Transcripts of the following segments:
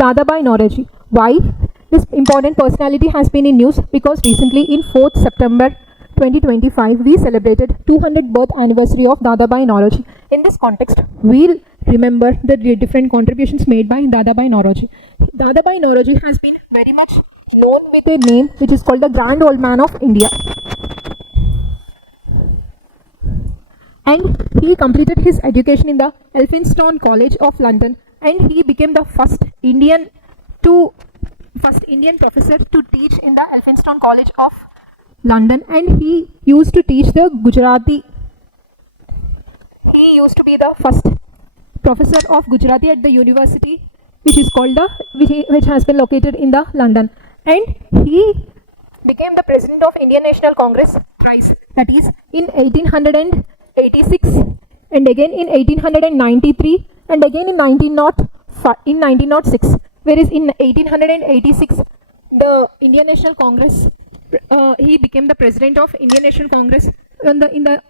Dadabhai Naoroji. Why this important personality has been in news? Because recently in 4th September 2025 we celebrated 200th birth anniversary of Dadabhai Naoroji. In this context, we'll remember the different contributions made by Dadabhai Naoroji. Dadabhai Naoroji has been very much known with a name which is called the Grand Old Man of India. And he completed his education in the Elphinstone College of London, and he became the first Indian professor to teach in the Elphinstone College of London, and he used to teach the Gujarati. He used to be the first professor of Gujarati at the university which is called which has been located in the London, and he became the president of Indian National Congress thrice, that is in 1886 and again in 1893 and again in 1906, whereas in 1886 the Indian National Congress he became the president of Indian National Congress in the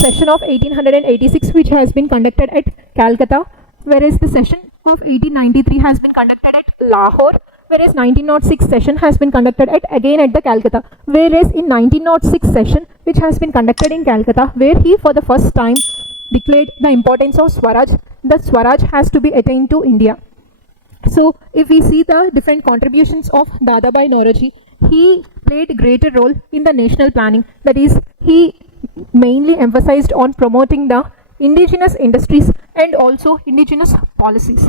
session of 1886 which has been conducted at Calcutta, whereas the session of 1893 has been conducted at Lahore, whereas 1906 session has been conducted again at the Calcutta, whereas in 1906 session which has been conducted in Calcutta, where he for the first time declared the importance of Swaraj, that Swaraj has to be attained to India. So if we see the different contributions of Dadabhai Naoroji, he played a greater role in the national planning, that is he mainly emphasized on promoting the indigenous industries and also indigenous policies,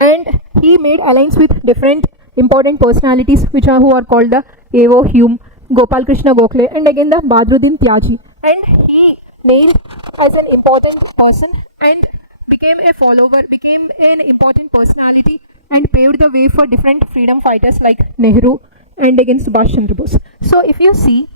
and he made alliance with different important personalities who are called the A.O. Hume, Gopal Krishna Gokhale, and again the Badruddin Tyagi, and he named as an important person and became a follower, became an important personality and paved the way for different freedom fighters like Nehru and again Subhash Chandra Bose. So if you see,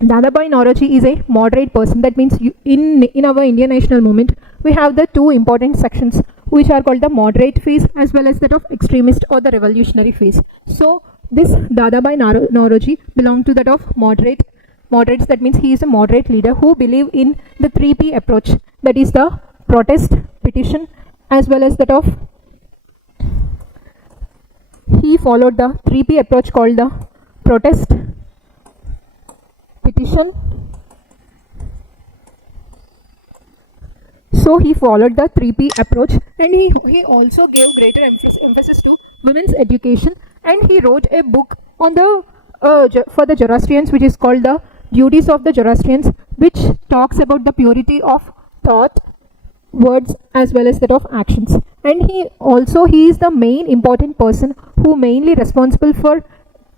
Dadabhai Naoroji is a moderate person. That means in our Indian national movement we have the two important sections which are called the moderate phase as well as that of extremist or the revolutionary phase. So this Dadabhai Naoroji belonged to that of moderates. That means he is a moderate leader who believe in the 3P approach, that is the protest, petition as well as that of, he followed the 3P approach called the protest, petition. So he followed the 3P approach, and he also gave greater emphasis to women's education, and he wrote a book on the for the Zoroastrians which is called the Duties of the Zoroastrians, which talks about the purity of thought, words as well as that of actions. And he is the main important person who mainly responsible for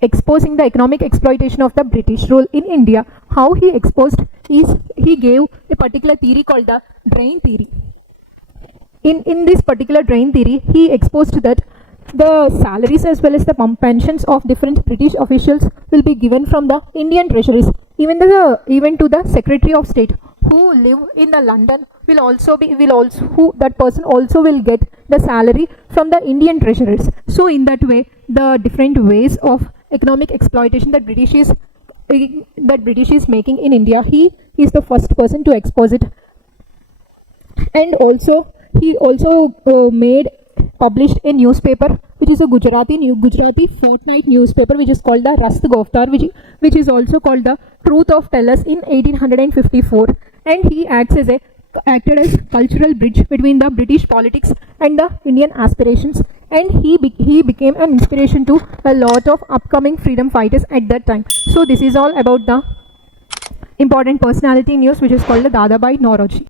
exposing the economic exploitation of the British rule in India. How he exposed is he gave a particular theory called the drain theory. In this particular drain theory, he exposed that the salaries as well as the pensions of different British officials will be given from the Indian treasuries. Even to the Secretary of State who live in the London that person also will get the salary from the Indian treasuries. So in that way, the different ways of economic exploitation that British is making in India, he is the first person to expose it. And also he published a newspaper which is a Gujarati fortnight newspaper which is called the Rast Goftar, which is also called the Truth of Tellers in 1854, and he acted as cultural bridge between the British politics and the Indian aspirations, and he became an inspiration to a lot of upcoming freedom fighters at that time. So this is all about the important personality news which is called the Dadabhai Naoroji.